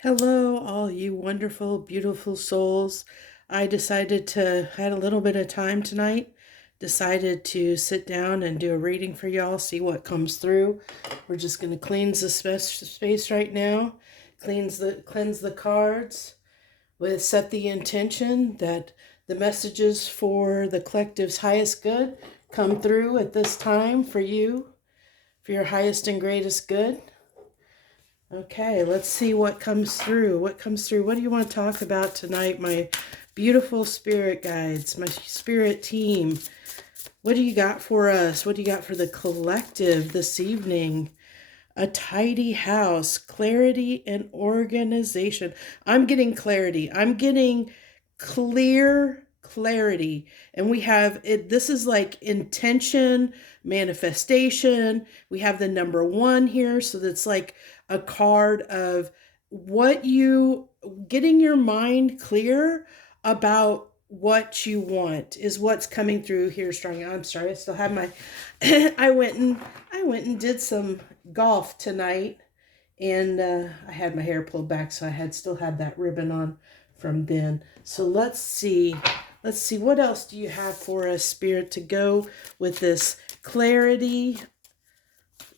Hello, all you wonderful, beautiful souls. I had a little bit of time tonight, decided to sit down and do a reading for y'all, see what comes through. We're just going to cleanse the space right now, cleanse the cards, set the intention that the messages for the collective's highest good come through at this time for you, for your highest and greatest good. Okay, let's see what comes through. What comes through? What do you want to talk about tonight, my beautiful spirit guides, my spirit team? What do you got for us? What do you got for the collective this evening? A tidy house, clarity and organization. I'm getting clarity. I'm getting clear clarity. And we have it. This is like intention, manifestation. We have the number 1 here. So that's like a card of getting your mind clear about what you want is what's coming through here strong. I'm sorry, I still have my I went and did some golf tonight, and I had my hair pulled back, so I still had that ribbon on from then. So let's see what else do you have for us, Spirit, to go with this clarity.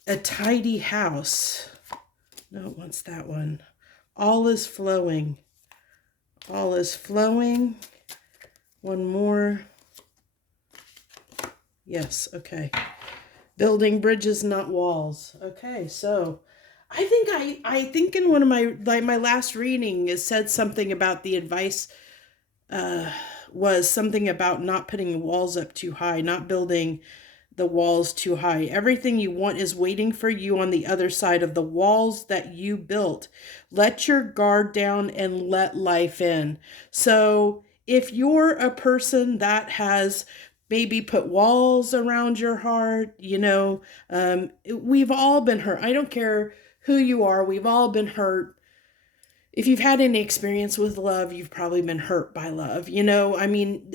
A tidy house. No, it wants that one. All is flowing. All is flowing. One more. Yes, okay. Building bridges, not walls. Okay, so I think in one of my last reading it said something about the advice was something about not putting walls up too high, not building the walls too high. Everything you want is waiting for you on the other side of the walls that you built. Let your guard down and let life in. So if you're a person that has maybe put walls around your heart, we've all been hurt. I don't care who you are. We've all been hurt. If you've had any experience with love, you've probably been hurt by love.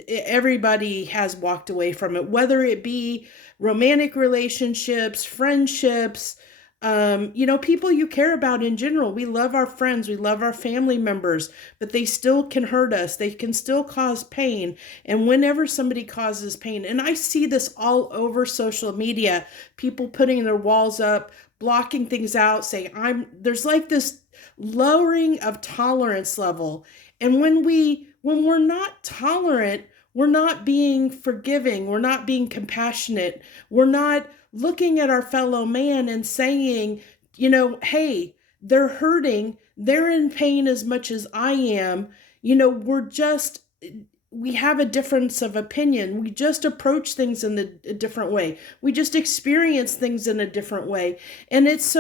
Everybody has walked away from it, whether it be romantic relationships, friendships, people you care about in general. We love our friends, we love our family members, but they still can hurt us. They can still cause pain. And whenever somebody causes pain, and I see this all over social media, people putting their walls up, blocking things out, saying, there's like this lowering of tolerance level. And when we're not tolerant, we're not being forgiving, we're not being compassionate, we're not looking at our fellow man and saying, hey, they're hurting, they're in pain as much as I am. We have a difference of opinion. We just approach things in a different way. We just experience things in a different way. And it's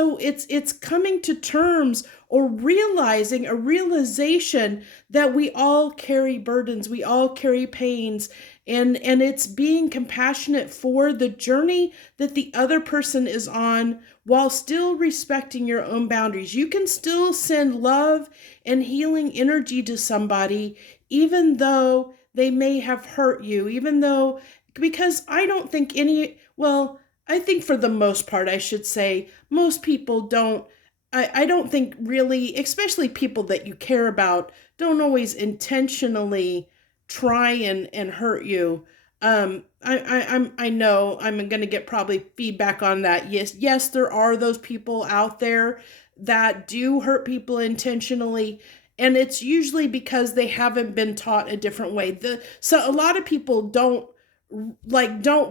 coming to terms or realizing a realization that we all carry burdens, we all carry pains, and it's being compassionate for the journey that the other person is on while still respecting your own boundaries. You can still send love and healing energy to somebody even though they may have hurt you, because I think for the most part, I should say, most people don't, I don't think really, especially people that you care about, don't always intentionally try and hurt you. I know I'm going to get probably feedback on that. Yes, there are those people out there that do hurt people intentionally, and it's usually because they haven't been taught a different way. So a lot of people don't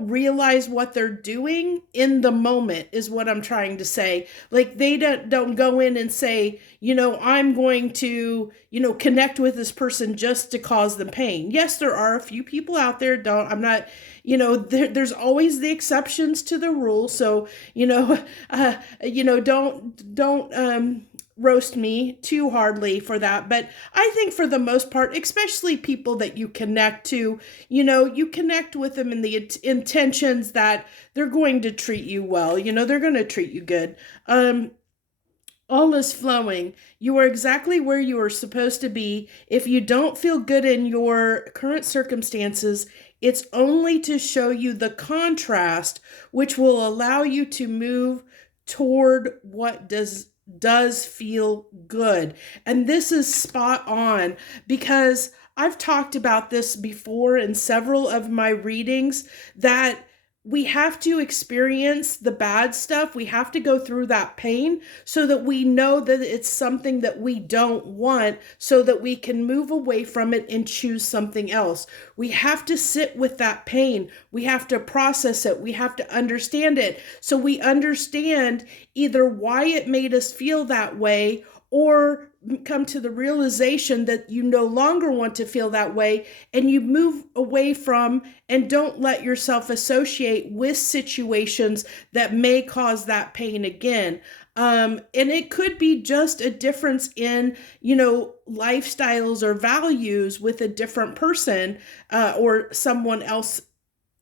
realize what they're doing in the moment is what I'm trying to say. Like they don't go in and say, I'm going to, connect with this person just to cause them pain. Yes, there are a few people out there I'm not, there's always the exceptions to the rule. So, don't roast me too hardly for that. But I think for the most part, especially people that you connect to, you connect with them in the intentions that they're going to treat you well, they're going to treat you good. All is flowing. You are exactly where you are supposed to be. If you don't feel good in your current circumstances, it's only to show you the contrast, which will allow you to move toward what does feel good. And this is spot on because I've talked about this before in several of my readings that we have to experience the bad stuff. We have to go through that pain so that we know that it's something that we don't want, so that we can move away from it and choose something else. We have to sit with that pain. We have to process it. We have to understand it. So we understand either why it made us feel that way, or come to the realization that you no longer want to feel that way, and you move away from and don't let yourself associate with situations that may cause that pain again. And it could be just a difference in, lifestyles or values with a different person, or someone else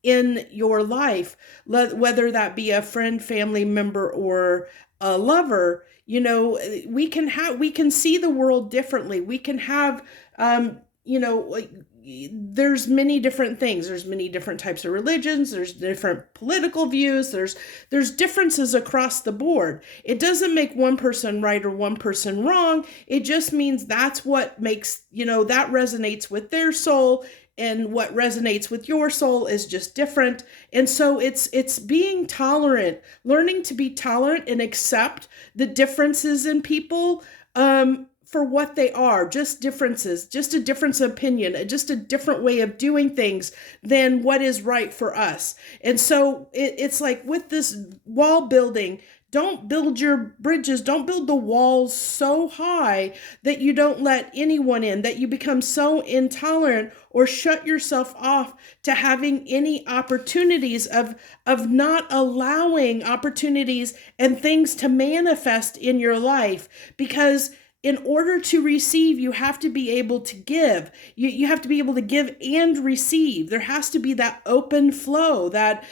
in your life, whether that be a friend, family member, or a lover. We can see the world differently. We can have, like, there's many different things. There's many different types of religions. There's different political views. There's differences across the board. It doesn't make one person right or one person wrong. It just means that's what makes, that resonates with their soul, and what resonates with your soul is just different. And so it's being tolerant, learning to be tolerant and accept the differences in people, for what they are, just differences, just a difference of opinion, just a different way of doing things than what is right for us. And so it's like with this wall building, don't build your bridges, don't build the walls so high that you don't let anyone in, that you become so intolerant or shut yourself off to having any opportunities of not allowing opportunities and things to manifest in your life. Because in order to receive, you have to be able to give. You have to be able to give and receive. There has to be that open flow, that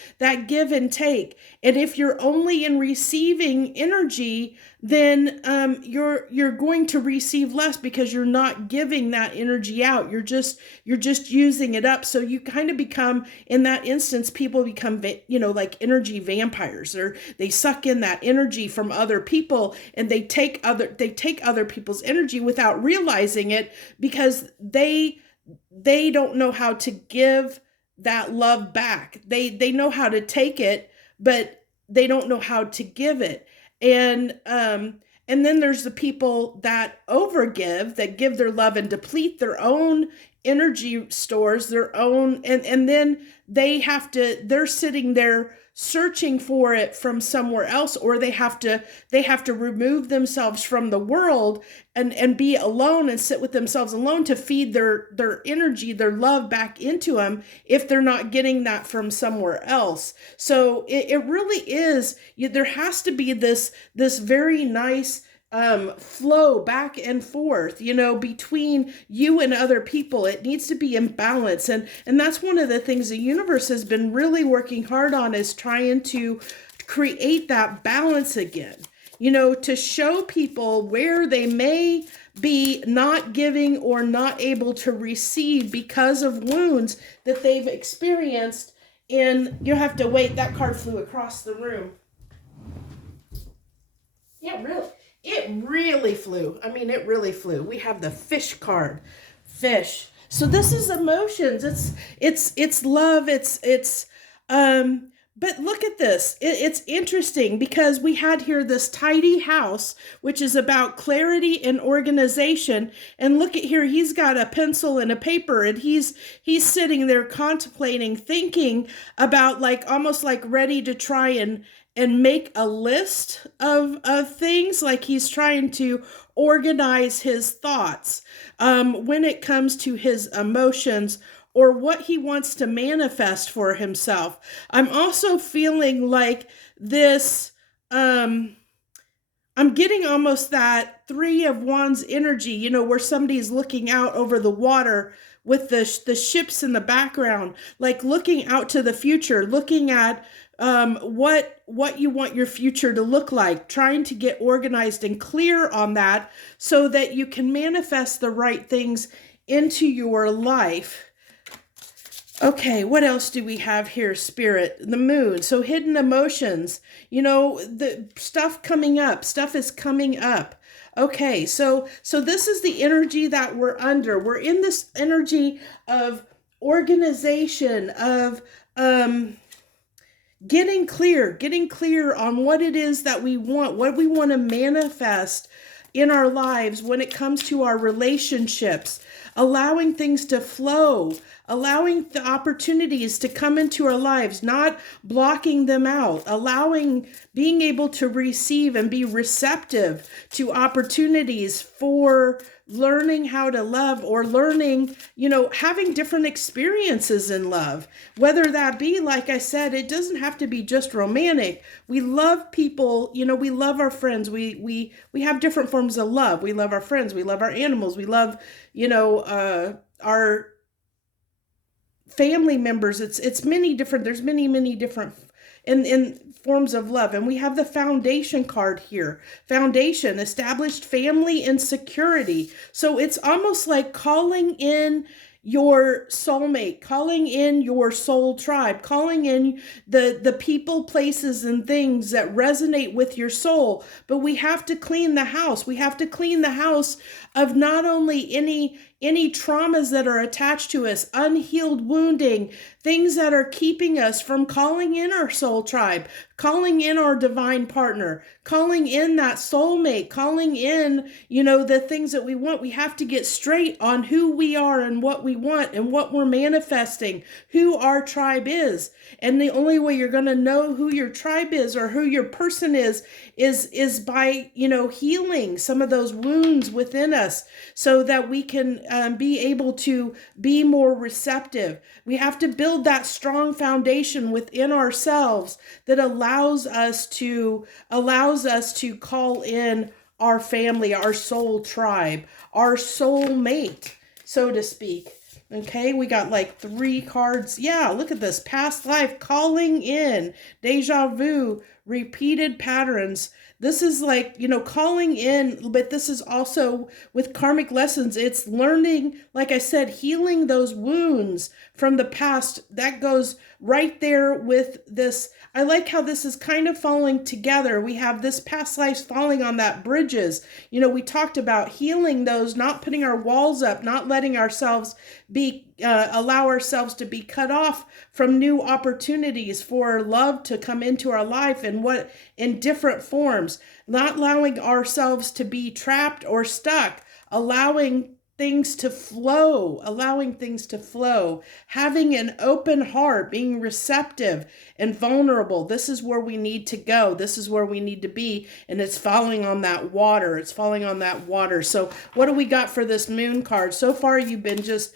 give and take. And if you're only in receiving energy, then you're going to receive less because you're not giving that energy out. You're just using it up. So you kind of become, in that instance, people become like energy vampires, or they suck in that energy from other people, and they take other people's energy without realizing it, because they don't know how to give that love back. They know how to take it, but they don't know how to give it. And then there's the people that overgive, that give their love and deplete their own energy stores, their own, and then they're sitting there searching for it from somewhere else, or they have to remove themselves from the world and be alone and sit with themselves alone to feed their energy, their love back into them, if they're not getting that from somewhere else. So it really is, there has to be this very nice flow back and forth, between you and other people. It needs to be in balance. And that's one of the things the universe has been really working hard on, is trying to create that balance again, to show people where they may be not giving or not able to receive because of wounds that they've experienced. And you have to wait, that card flew across the room. Yeah, really. It really flew. I mean, it really flew. We have the fish card. Fish. So this is emotions. It's love. But look at this. It's interesting because we had here this tidy house, which is about clarity and organization. And look at here, he's got a pencil and a paper, and he's sitting there contemplating, thinking about, like, almost like ready to try and make a list of things, like he's trying to organize his thoughts when it comes to his emotions, or what he wants to manifest for himself. I'm also feeling like this, I'm getting almost that Three of Wands energy, where somebody's looking out over the water with the ships in the background, like looking out to the future, looking at what you want your future to look like, trying to get organized and clear on that so that you can manifest the right things into your life. Okay, what else do we have here? Spirit, the moon. So hidden emotions, the stuff coming up, stuff is coming up. Okay, so this is the energy that we're under. We're in this energy of organization, of getting clear on what it is that we want, what we want to manifest in our lives when it comes to our relationships, allowing things to flow, allowing the opportunities to come into our lives, not blocking them out, allowing being able to receive and be receptive to opportunities for learning how to love, or learning, having different experiences in love, whether that be, like I said, it doesn't have to be just romantic. We love people, we love our friends. We have different forms of love. We love our friends, we love our animals, we love, our family members. It's many different, there's many different in forms of love. And we have the foundation card here. Foundation, established family and security. So it's almost like calling in your soulmate, calling in your soul tribe, calling in the people, places, and things that resonate with your soul. But we have to clean the house. We have to clean the house of not only any traumas that are attached to us, unhealed wounding, things that are keeping us from calling in our soul tribe, calling in our divine partner, calling in that soulmate, calling in, the things that we want. We have to get straight on who we are and what we want and what we're manifesting, who our tribe is. And the only way you're going to know who your tribe is or who your person is by, healing some of those wounds within us, so that we can be able to be more receptive. We have to build that strong foundation within ourselves that allows us to call in our family, our soul tribe, our soul mate, so to speak. Okay, we got like 3 cards. Yeah, look at this. Past life, calling in, deja vu, repeated patterns. This is like, calling in, but this is also with karmic lessons. It's learning, like I said, healing those wounds from the past. That goes right there with this. I like how this is kind of falling together. We have this past life falling on that bridges. We talked about healing those, not putting our walls up, not letting ourselves allow ourselves to be cut off from new opportunities for love to come into our life, and what in different forms, not allowing ourselves to be trapped or stuck, allowing things to flow, having an open heart, being receptive and vulnerable. This is where we need to go. This is where we need to be. And it's falling on that water. So what do we got for this moon card? So far, you've been just,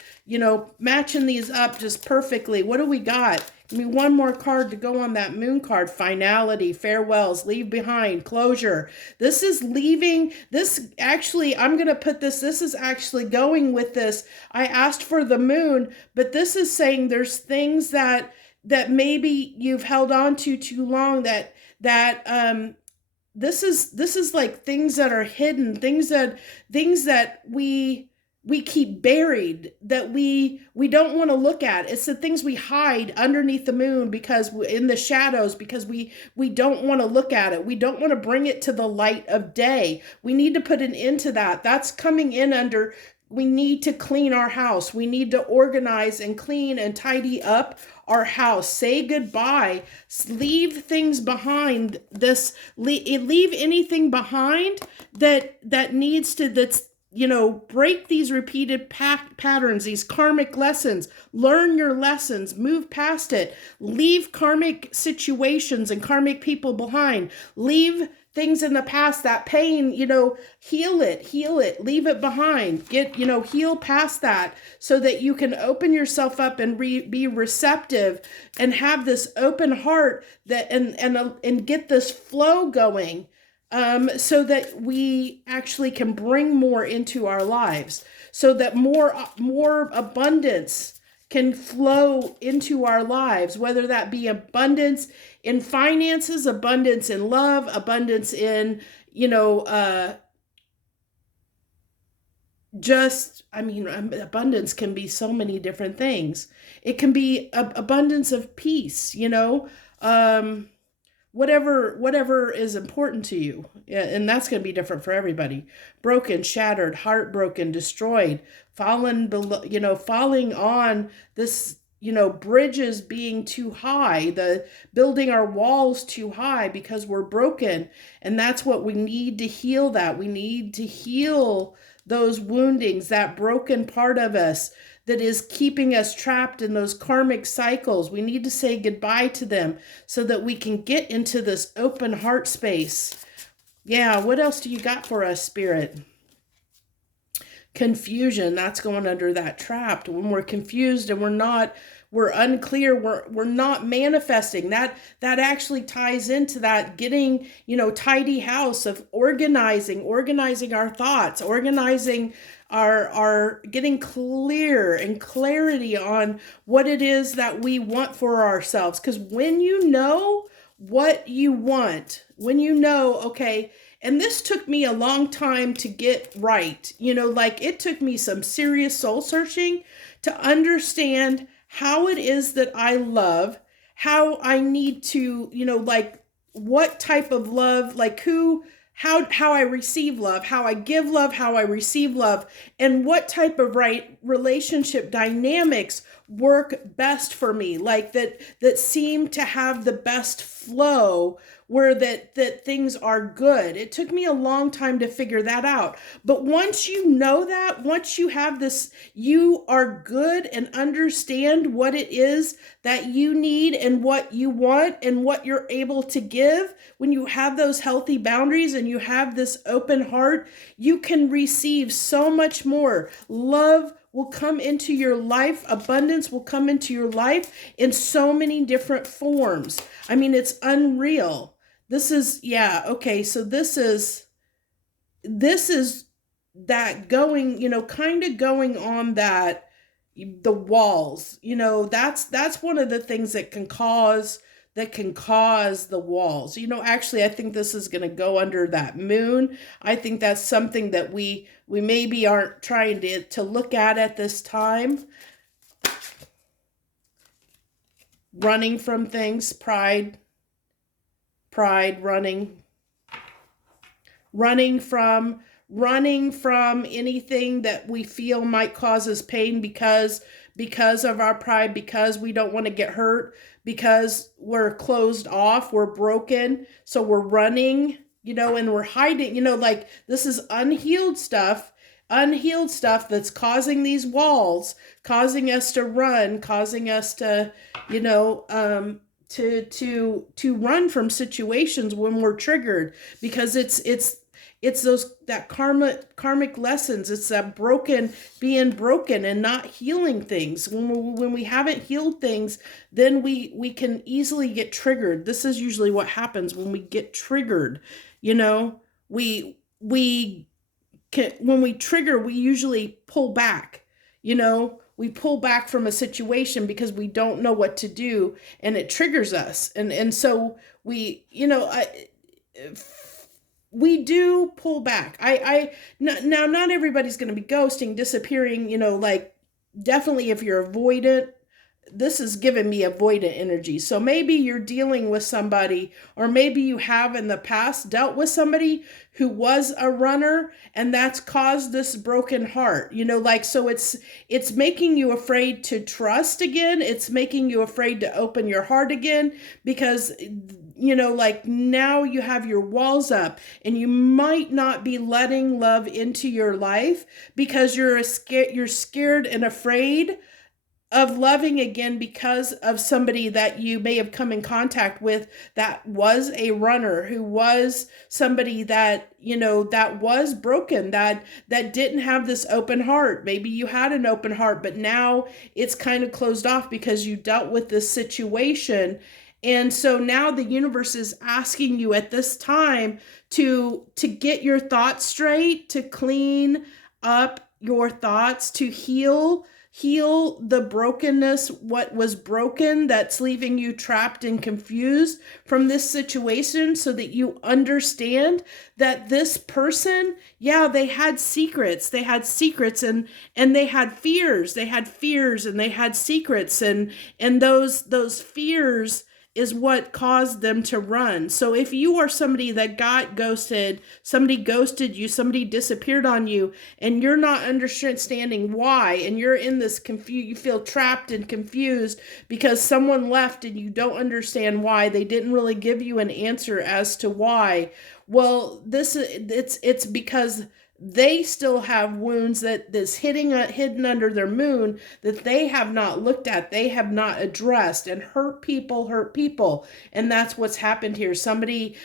matching these up just perfectly. What do we got? Give me one more card to go on that moon card. Finality, farewells, leave behind, closure. This is leaving. This actually, I'm going to put this is actually going with this. I asked for the moon, but this is saying there's things that maybe you've held on to too long, that this is like things that are hidden, things that we keep buried, that we don't want to look at. It's the things we hide underneath the moon, because in the shadows, because we don't want to look at it. We don't want to bring it to the light of day. We need to put an end to that. That's coming in under. We need to clean our house. We need to organize and clean and tidy up our house. Say goodbye. Leave things behind. Leave anything behind that needs to, that's, break these repeated patterns, these karmic lessons. Learn your lessons, move past it. Leave karmic situations and karmic people behind. Leave things in the past, that pain, heal it, leave it behind. Heal past that, so that you can open yourself up and be receptive and have this open heart, that and get this flow going. So that we actually can bring more into our lives, so that more abundance can flow into our lives, whether that be abundance in finances, abundance in love, abundance in, just, I mean, abundance can be so many different things. It can be abundance of peace, um, whatever is important to you. Yeah, and that's going to be different for everybody. Broken, shattered, heartbroken, destroyed, fallen below, falling on this, bridges being too high, the building our walls too high because we're broken. And that's what we need to heal. That we need to heal those woundings, that broken part of us that is keeping us trapped in those karmic cycles. We need to say goodbye to them so that we can get into this open heart space. Yeah, what else do you got for us, Spirit? Confusion, that's going under that trap. When we're confused and we're unclear, we're not manifesting. That actually ties into that getting, tidy house of organizing our thoughts, organizing our getting clear and clarity on what it is that we want for ourselves. Because when you know what you want, when you know, okay, and this took me a long time to get right. Like it took me some serious soul searching to understand how it is that I love, how I need to, like what type of love, like how I receive love, how I give love, how I receive love, and what type of right relationship dynamics work best for me, like that seem to have the best flow, where that things are good. It took me a long time to figure that out. But once you know that, once you have this, you are good and understand what it is that you need and what you want and what you're able to give. When you have those healthy boundaries and you have this open heart, you can receive so much more. Love will come into your life. Abundance will come into your life in so many different forms. I mean, it's unreal. This is, yeah, okay, so this is that going, kind of going on that, the walls, that's one of the things that can cause the walls. Actually, I think this is going to go under that moon. I think that's something that we maybe aren't trying to look at this time. Running from things, pride, running from anything that we feel might cause us pain because of our pride, because we don't want to get hurt, because we're closed off, we're broken, so we're running, and we're hiding, like this is unhealed stuff that's causing these walls, causing us to run, causing us to, to run from situations when we're triggered, because it's those that karmic lessons. It's that being broken and not healing things. When we haven't healed things, then we can easily get triggered. This is usually what happens when we get triggered. We can, when we trigger, we usually pull back. We pull back from a situation because we don't know what to do, and it triggers us, and so we, we do pull back. Now not everybody's going to be ghosting, disappearing, like definitely if you're avoidant, this is giving me avoidant energy. So maybe you're dealing with somebody, or maybe you have in the past dealt with somebody who was a runner, and that's caused this broken heart, like, so it's making you afraid to trust again. It's making you afraid to open your heart again, because like now you have your walls up and you might not be letting love into your life because you're scared and afraid of loving again because of somebody that you may have come in contact with that was a runner, who was somebody that, that was broken, that didn't have this open heart. Maybe you had an open heart, but now it's kind of closed off because you dealt with this situation. And so now the universe is asking you at this time to get your thoughts straight, to clean up your thoughts, to heal heal the brokenness, what was broken that's leaving you trapped and confused from this situation, so that you understand that this person, yeah, they had secrets. They had secrets, and they had fears. They had fears and they had secrets, and those fears is what caused them to run. So if you are somebody that got ghosted, somebody ghosted you, somebody disappeared on you, and you're not understanding why, and you're in this you feel trapped and confused because someone left and you don't understand why, they didn't really give you an answer as to why. Well, it's because they still have wounds that's hidden under their moon that they have not looked at, they have not addressed, and hurt people. And that's what's happened here. Somebody,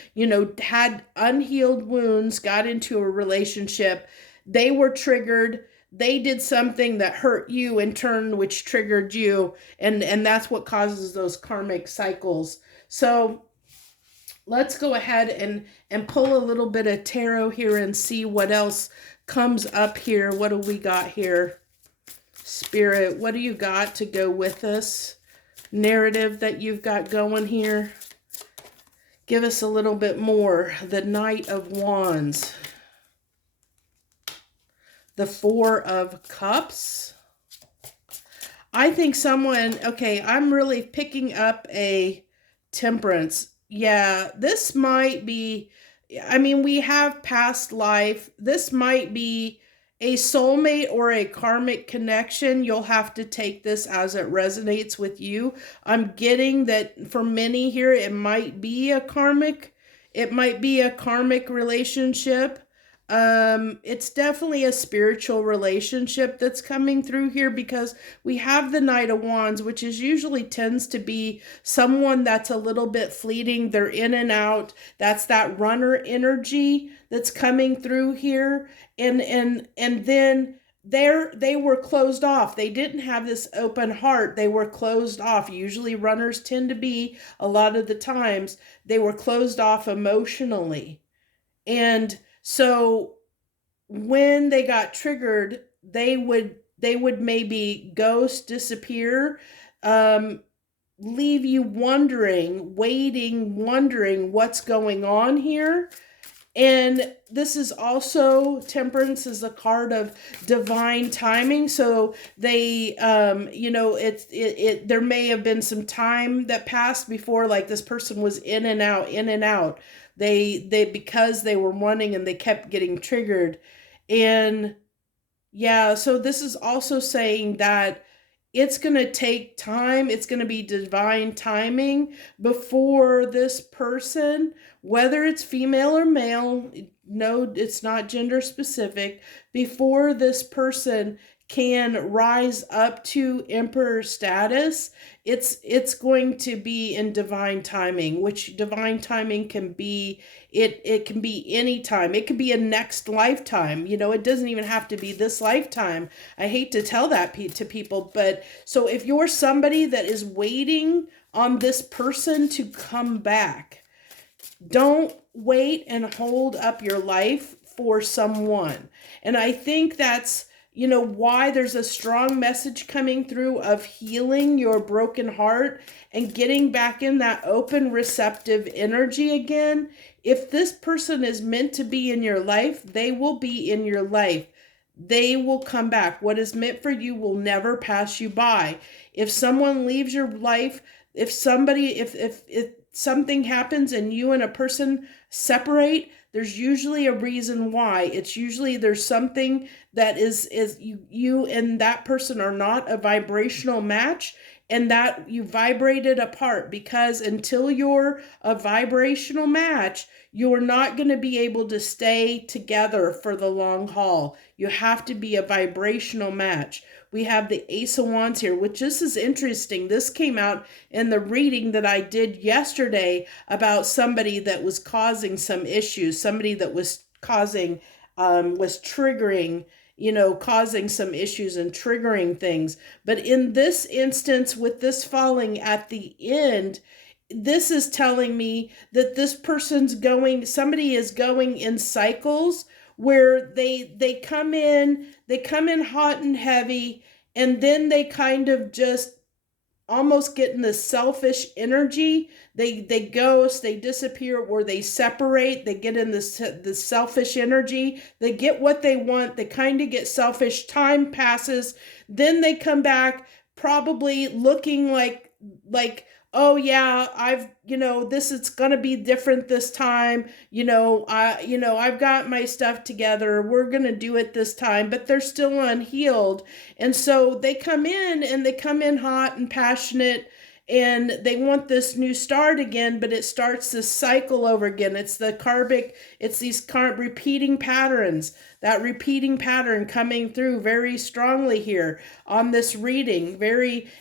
had unhealed wounds, got into a relationship, they were triggered, they did something that hurt you in turn, which triggered you, and that's what causes those karmic cycles. So let's go ahead and pull a little bit of tarot here and see what else comes up here. What do we got here? Spirit, what do you got to go with us? Narrative that you've got going here. Give us a little bit more. The Knight of Wands. The Four of Cups. I think someone, okay, I'm really picking up a Temperance. Yeah, this might be, we have past life. This might be a soulmate or a karmic connection. You'll have to take this as it resonates with you. I'm getting that for many here, it might be a karmic relationship. It's definitely a spiritual relationship that's coming through here, because we have the Knight of Wands, which is usually tends to be someone that's a little bit fleeting. They're in and out. That's that runner energy that's coming through here. And then they were closed off. They didn't have this open heart. They were closed off. Usually runners tend to be, a lot of the times, they were closed off emotionally. And so when they got triggered, they would maybe ghost, disappear, leave you wondering what's going on here. And this is also, Temperance is a card of divine timing. So they, there may have been some time that passed before, like this person was in and out. They because they were wanting and they kept getting triggered. And yeah, so this is also saying that it's going to take time. It's going to be divine timing before this person, whether it's female or male, no, it's not gender specific, before this person can rise up to emperor status. It's going to be in divine timing, which divine timing can be, it can be any time. It could be a next lifetime. It doesn't even have to be this lifetime. I hate to tell that to people, but so if you're somebody that is waiting on this person to come back, don't wait and hold up your life for someone. And I think that's, why there's a strong message coming through of healing your broken heart and getting back in that open, receptive energy again. If this person is meant to be in your life, they will be in your life. They will come back. What is meant for you will never pass you by. If someone leaves your life, if something happens and you and a person separate, there's usually a reason why. It's usually there's something that is you and that person are not a vibrational match, and that you vibrated apart, because until you're a vibrational match, you're not going to be able to stay together for the long haul. You have to be a vibrational match. We have the Ace of Wands here, which this is interesting. This came out in the reading that I did yesterday about somebody that was causing some issues, somebody that was causing, was triggering, causing some issues and triggering things. But in this instance, with this falling at the end, this is telling me that this somebody is going in cycles where they come in hot and heavy, and then they kind of just almost get in this selfish energy. They ghost, they disappear, or they separate. They get in this selfish energy. They get what they want. They kind of get selfish. Time passes. Then they come back, probably looking like, oh yeah, I've, this is going to be different this time. I've got my stuff together. We're going to do it this time, but they're still unhealed. And so they come in, and they come in hot and passionate, and they want this new start again, but it starts this cycle over again. It's these current repeating patterns, that repeating pattern coming through very strongly here on this reading,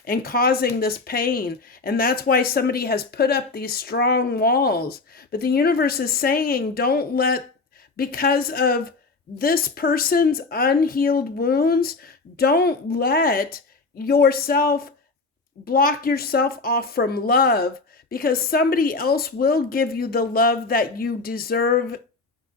and causing this pain. And that's why somebody has put up these strong walls. But the universe is saying, because of this person's unhealed wounds, don't let yourself block yourself off from love, because somebody else will give you the love that you deserve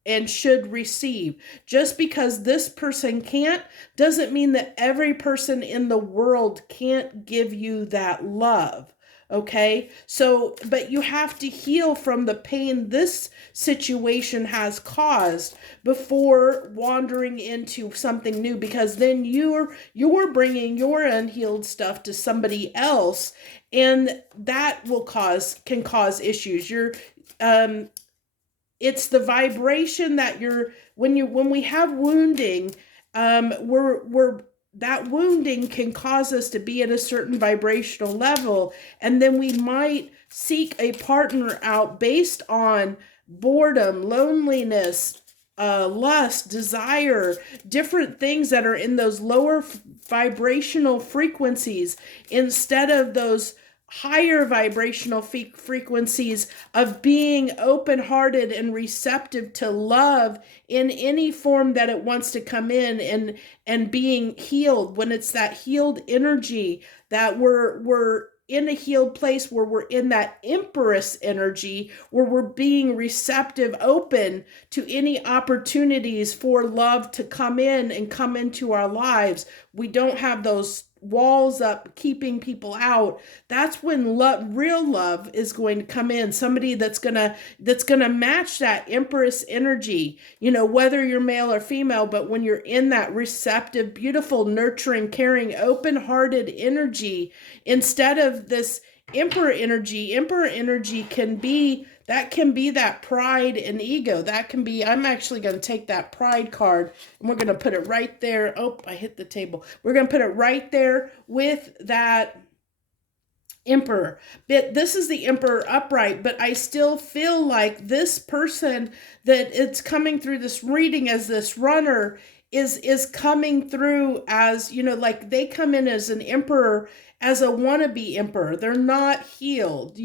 and should receive. Just because this person can't, doesn't mean that every person in the world can't give you that love. Okay, so, but you have to heal from the pain this situation has caused before wandering into something new, because then you're bringing your unhealed stuff to somebody else, and that can cause issues. It's the vibration that when we have wounding, that wounding can cause us to be at a certain vibrational level, and then we might seek a partner out based on boredom, loneliness, lust, desire, different things that are in those lower vibrational frequencies, instead of those higher vibrational frequencies of being open-hearted and receptive to love in any form that it wants to come in, and being healed. When it's that healed energy, that we're in a healed place, where we're in that Empress energy, where we're being receptive, open to any opportunities for love to come in and come into our lives. We don't have those walls up keeping people out. That's when real love is going to come in. Somebody that's gonna match that Empress energy, whether you're male or female. But when you're in that receptive, beautiful, nurturing, caring, open-hearted energy, instead of this Emperor energy can be that pride and ego. That can be, I'm actually going to take that pride card, and we're going to put it right there. Oh, I hit the table. We're going to put it right there with that Emperor. But this is the Emperor upright, but I still feel like this person that it's coming through this reading as this runner is coming through as, like they come in as an emperor, as a wannabe emperor. They're not healed,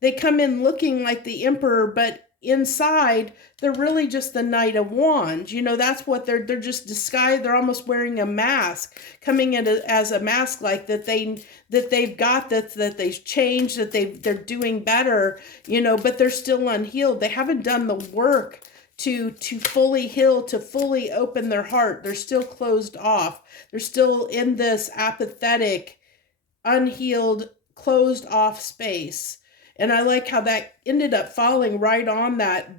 they come in looking like the emperor, but inside they're really just the Knight of Wands. That's what they're just disguised. They're almost wearing a mask, coming in as a mask, like that they've got that they've changed, that they're doing better, but they're still unhealed. They haven't done the work to fully heal, to fully open their heart. They're still closed off. They're still in this apathetic, unhealed, closed off space. And I like how that ended up falling right on that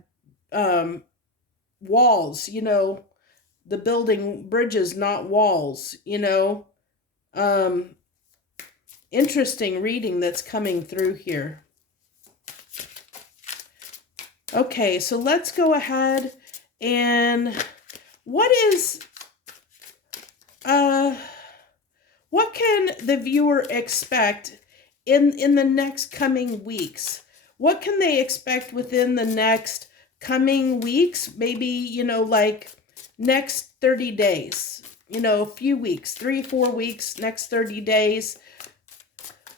walls, the building bridges, not walls, interesting reading that's coming through here. Okay, so let's go ahead and what can the viewer expect in the next coming weeks? What can they expect within the next coming weeks? Maybe, like next 30 days, a few weeks, 3-4 weeks, next 30 days.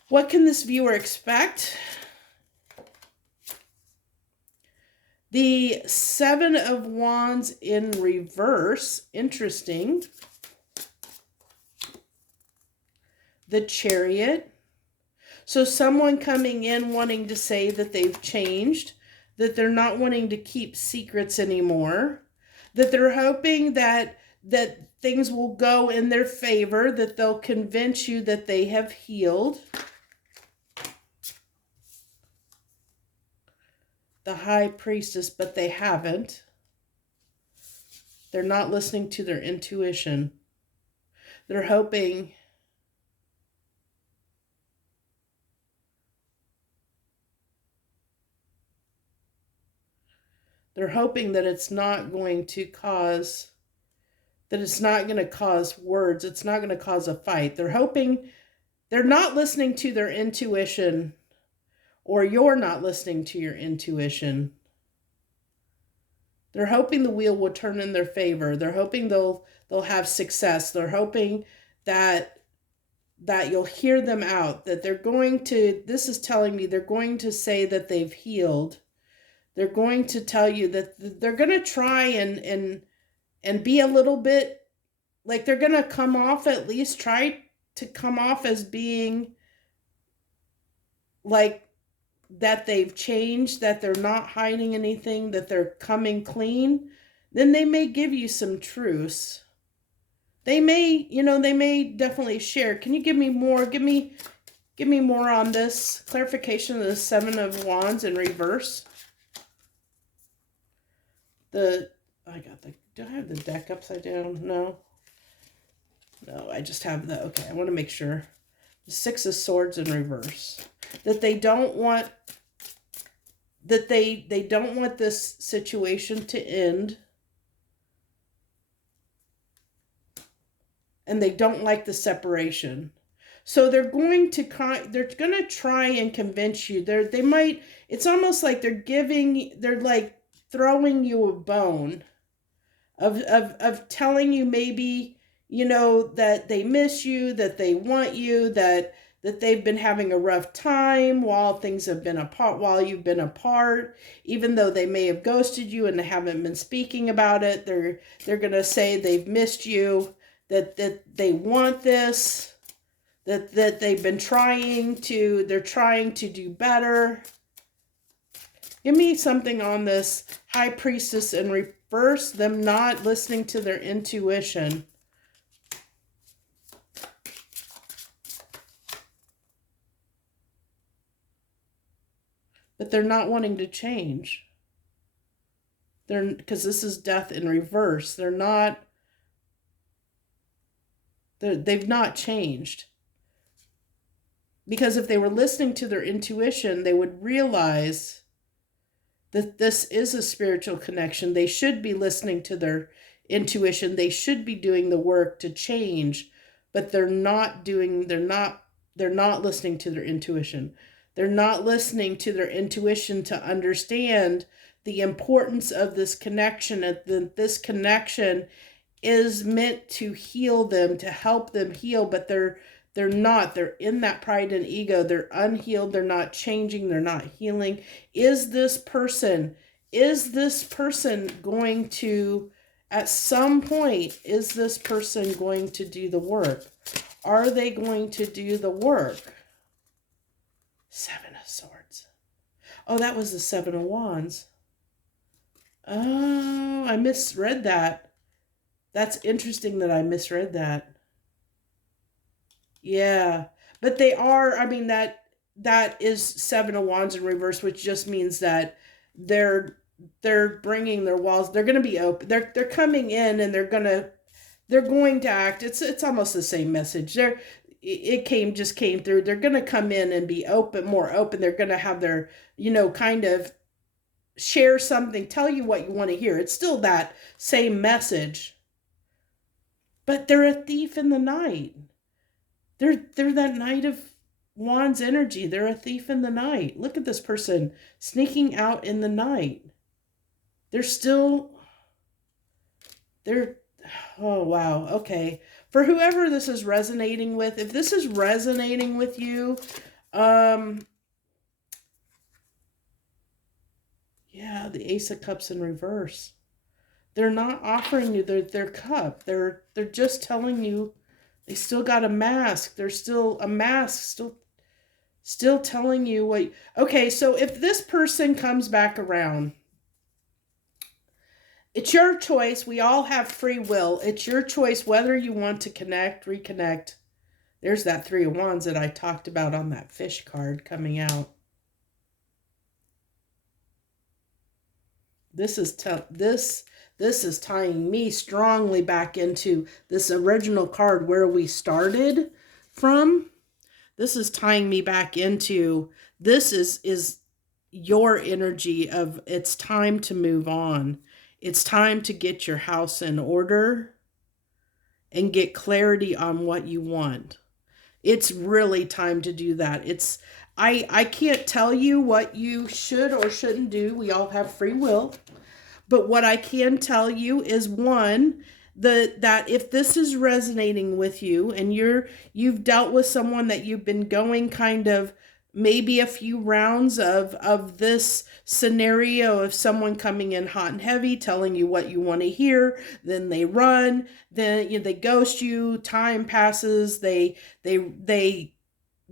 What can this viewer expect? The Seven of Wands in reverse. Interesting. The Chariot. So someone coming in wanting to say that they've changed, that they're not wanting to keep secrets anymore, that they're hoping that that things will go in their favor, that they'll convince you that they have healed. The High Priestess, but they haven't. They're not listening to their intuition. They're hoping that it's not going to cause, that it's not going to cause words. It's not going to cause a fight. They're hoping, they're not listening to their intuition, or you're not listening to your intuition. They're hoping the wheel will turn in their favor. They're hoping they'll have success. They're hoping that you'll hear them out, that they're going to, this is telling me they're going to say that they've healed. They're going to tell you that they're going to try and be a little bit, like they're going to come off, at least try to come off as being like that they've changed, that they're not hiding anything, that they're coming clean. Then they may give you some truths. They may, they may definitely share. Can you give me more? Give me more on this clarification of the Seven of Wands in reverse. Do I have the deck upside down? No, I just have okay, I want to make sure. The Six of Swords in reverse. That they don't want, they don't want this situation to end. And they don't like the separation. So they're going to try and convince you. They might, it's almost like they're like throwing you a bone of telling you maybe, that they miss you, that they want you, that they've been having a rough time while things have been apart, while you've been apart, even though they may have ghosted you and they haven't been speaking about it. They're going to say they've missed you, that they want this, that they've been trying to do better. Give me something on this High Priestess in reverse, them not listening to their intuition. But they're not wanting to change. Because this is Death in reverse. They've not changed. Because if they were listening to their intuition, they would realize that this is a spiritual connection. They should be listening to their intuition. They should be doing the work to change, but they're not listening to their intuition. They're not listening to their intuition to understand the importance of this connection. This connection is meant to heal them, to help them heal, but they're not. They're in that pride and ego. They're unhealed. They're not changing. They're not healing. Is this person going to, at some point, is this person going to do the work? Are they going to do the work? Seven of Swords. Oh, that was the Seven of Wands. Oh, I misread that. That's interesting that I misread that. Yeah, but they are, that is Seven of Wands in reverse, which just means that they're bringing their walls. They're going to be open. They're coming in and they're going to act. It's almost the same message. It came through. They're going to come in and be more open. They're going to have their, kind of share something, tell you what you want to hear. It's still that same message. But they're a thief in the night. They're that Knight of Wands energy. They're a thief in the night. Look at this person sneaking out in the night. Oh, wow. Okay. For whoever this is resonating with, if this is resonating with you, yeah, the Ace of Cups in reverse. They're not offering you their cup. They're just telling you they still got a mask. There's still a mask, still telling you what. Okay, so if this person comes back around, It's your choice. We all have free will. It's your choice whether you want to connect, reconnect. There's that Three of Wands that I talked about on that fish card coming out. This is tying me strongly back into this original card where we started from. This is tying me back into this is your energy of it's time to move on. It's time to get your house in order and get clarity on what you want. It's really time to do that. I can't tell you what you should or shouldn't do. We all have free will. But what I can tell you is one, that if this is resonating with you and you've dealt with someone that you've been going kind of maybe a few rounds of this scenario of someone coming in hot and heavy, telling you what you want to hear, then they run, then they ghost you, time passes, they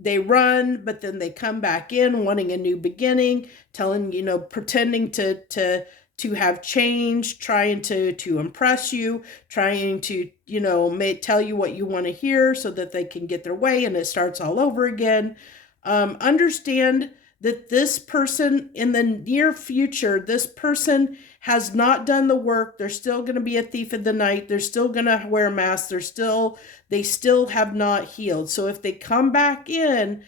run, but then they come back in wanting a new beginning, telling, pretending to have change, trying to impress you, trying to, tell you what you want to hear so that they can get their way and it starts all over again. Understand that this person in the near future, this person has not done the work. They're still going to be a thief in the night. They're still going to wear masks. They still have not healed. So if they come back in,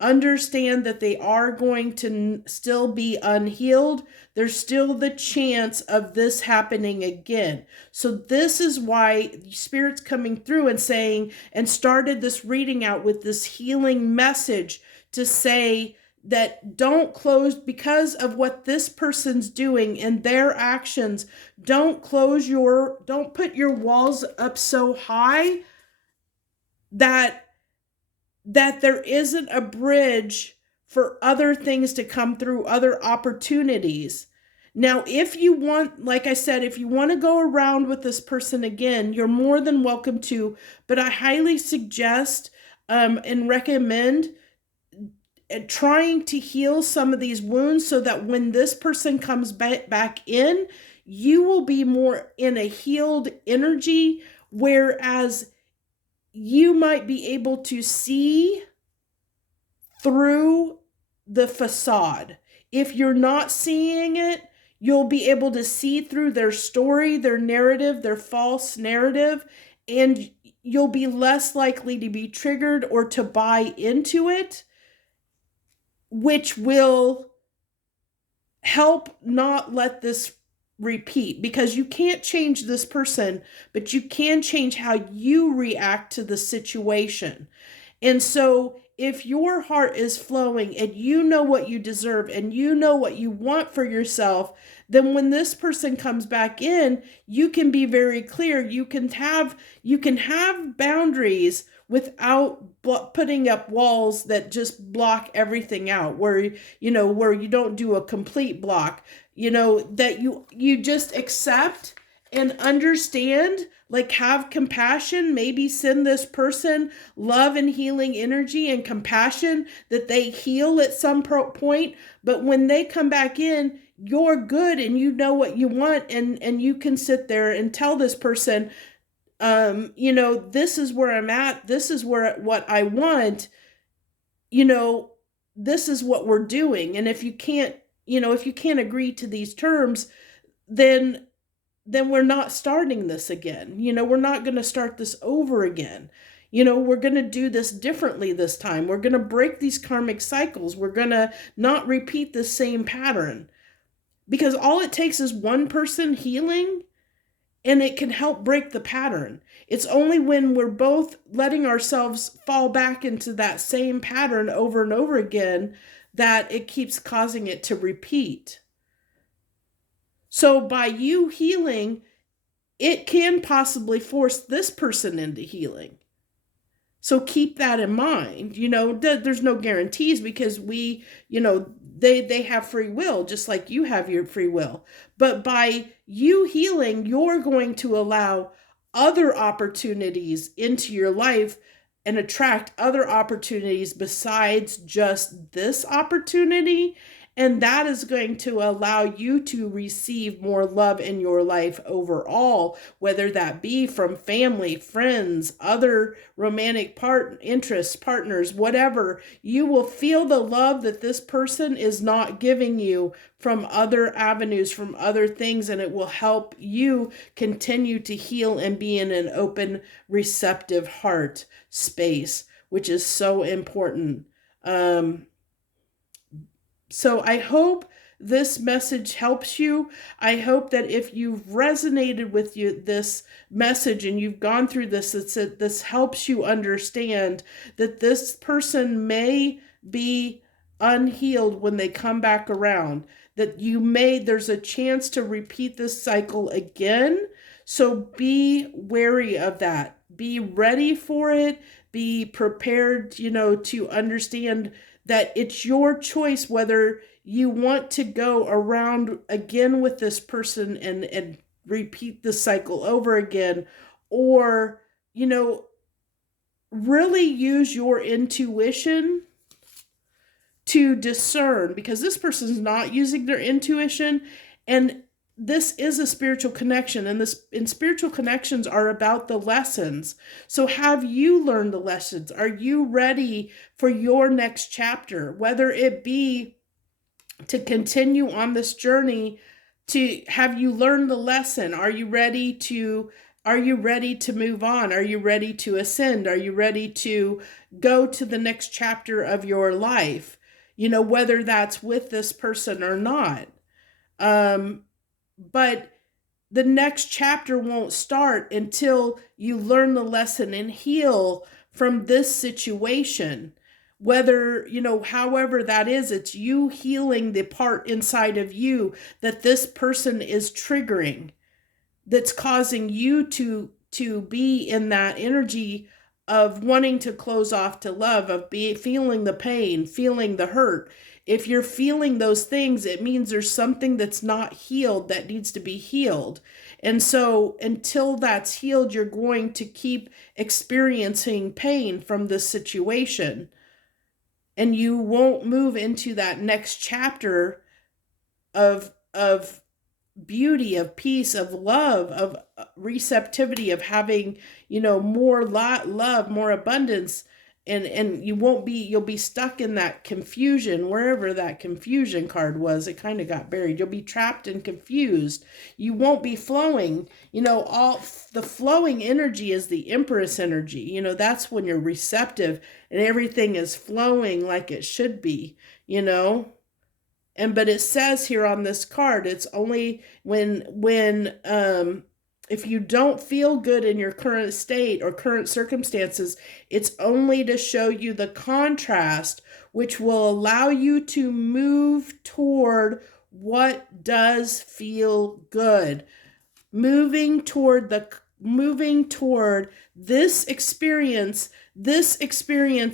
understand that they are going to still be unhealed. There's still the chance of this happening again. So this is why Spirit's coming through and saying, and started this reading out with this healing message to say that don't close because of what this person's doing and their actions. Don't put your walls up so high that there isn't a bridge for other things to come through, other opportunities. Now, if you want, like I said, if you want to go around with this person again, you're more than welcome to, but I highly suggest and recommend trying to heal some of these wounds so that when this person comes back in, you will be more in a healed energy, whereas you might be able to see through the facade. If you're not seeing it, you'll be able to see through their story, their narrative, their false narrative, and you'll be less likely to be triggered or to buy into it, which will help not let this repeat, because you can't change this person, but you can change how you react to the situation. And so if your heart is flowing and you know what you deserve and you know what you want for yourself, then when this person comes back in, you can be very clear. You can have boundaries without putting up walls that just block everything out, where you don't do a complete block, that you just accept and understand, like have compassion, maybe send this person love and healing energy and compassion that they heal at some point. But when they come back in, you're good and you know what you want, and you can sit there and tell this person, this is where I'm at, this is what I want, this is what we're doing. And if you can't agree to these terms, then we're not starting this again. We're not going to start this over again. We're going to do this differently this time. We're going to break these karmic cycles. We're going to not repeat the same pattern, because all it takes is one person healing and it can help break the pattern. It's only when we're both letting ourselves fall back into that same pattern over and over again that it keeps causing it to repeat. So by you healing, it can possibly force this person into healing. So keep that in mind. There's no guarantees, because they have free will, just like you have your free will. But by you healing, you're going to allow other opportunities into your life and attract other opportunities besides just this opportunity. And that is going to allow you to receive more love in your life overall, whether that be from family, friends, other romantic interests, partners, whatever. You will feel the love that this person is not giving you from other avenues, from other things, and it will help you continue to heal and be in an open, receptive heart space, which is so important. So I hope this message helps you. I hope that if you've resonated with this message and you've gone through this, this helps you understand that this person may be unhealed when they come back around. That there's a chance to repeat this cycle again. So be wary of that. Be ready for it. Be prepared, to understand that it's your choice whether you want to go around again with this person and repeat the cycle over again, or, really use your intuition to discern, because this person's not using their intuition. And this is a spiritual connection, and spiritual connections are about the lessons. So have you learned the lessons? Are you ready for your next chapter? Whether it be to continue on this journey, have you learned the lesson? Are you ready to move on? Are you ready to ascend? Are you ready to go to the next chapter of your life? Whether that's with this person or not. But the next chapter won't start until you learn the lesson and heal from this situation. Whether, however that is, it's you healing the part inside of you that this person is triggering, that's causing you to be in that energy of wanting to close off to love, of feeling the pain, feeling the hurt. If you're feeling those things, it means there's something that's not healed that needs to be healed. And so until that's healed, you're going to keep experiencing pain from this situation. And you won't move into that next chapter of beauty, of peace, of love, of receptivity, of having, more love, more abundance. And you'll be stuck in that confusion, wherever that confusion card was. It kind of got buried. You'll be trapped and confused. You won't be flowing. All the flowing energy is the Empress energy. That's when you're receptive and everything is flowing like it should be, but it says here on this card, it's only when if you don't feel good in your current state or current circumstances, it's only to show you the contrast, which will allow you to move toward what does feel good. Moving toward this experience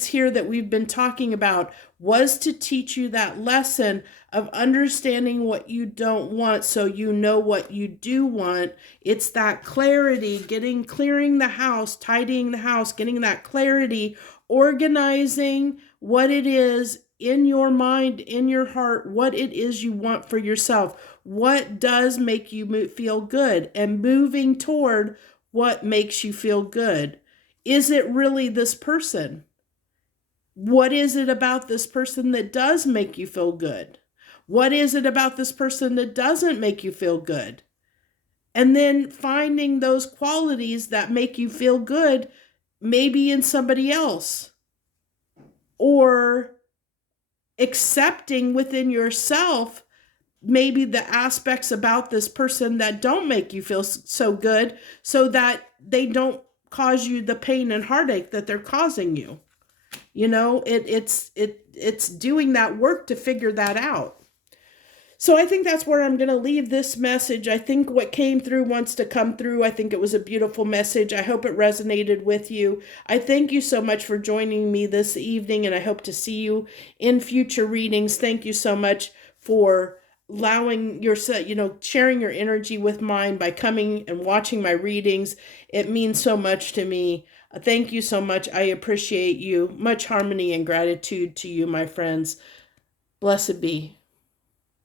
here that we've been talking about was to teach you that lesson of understanding what you don't want so you know what you do want. It's that clarity, clearing the house, tidying the house, getting that clarity, organizing what it is in your mind, in your heart, what it is you want for yourself, what does make you feel good, and moving toward what makes you feel good. Is it really this person? What is it about this person that does make you feel good? What is it about this person that doesn't make you feel good? And then finding those qualities that make you feel good, maybe in somebody else, or accepting within yourself maybe the aspects about this person that don't make you feel so good, so that they don't cause you the pain and heartache that they're causing you. It's doing that work to figure that out. So I think that's where I'm going to leave this message. I think what came through wants to come through. I think it was a beautiful message. I hope it resonated with you. I thank you so much for joining me this evening, and I hope to see you in future readings. Thank you so much for allowing yourself, sharing your energy with mine by coming and watching my readings. It means so much to me. Thank you so much. I appreciate you. Much harmony and gratitude to you, my friends. Blessed be.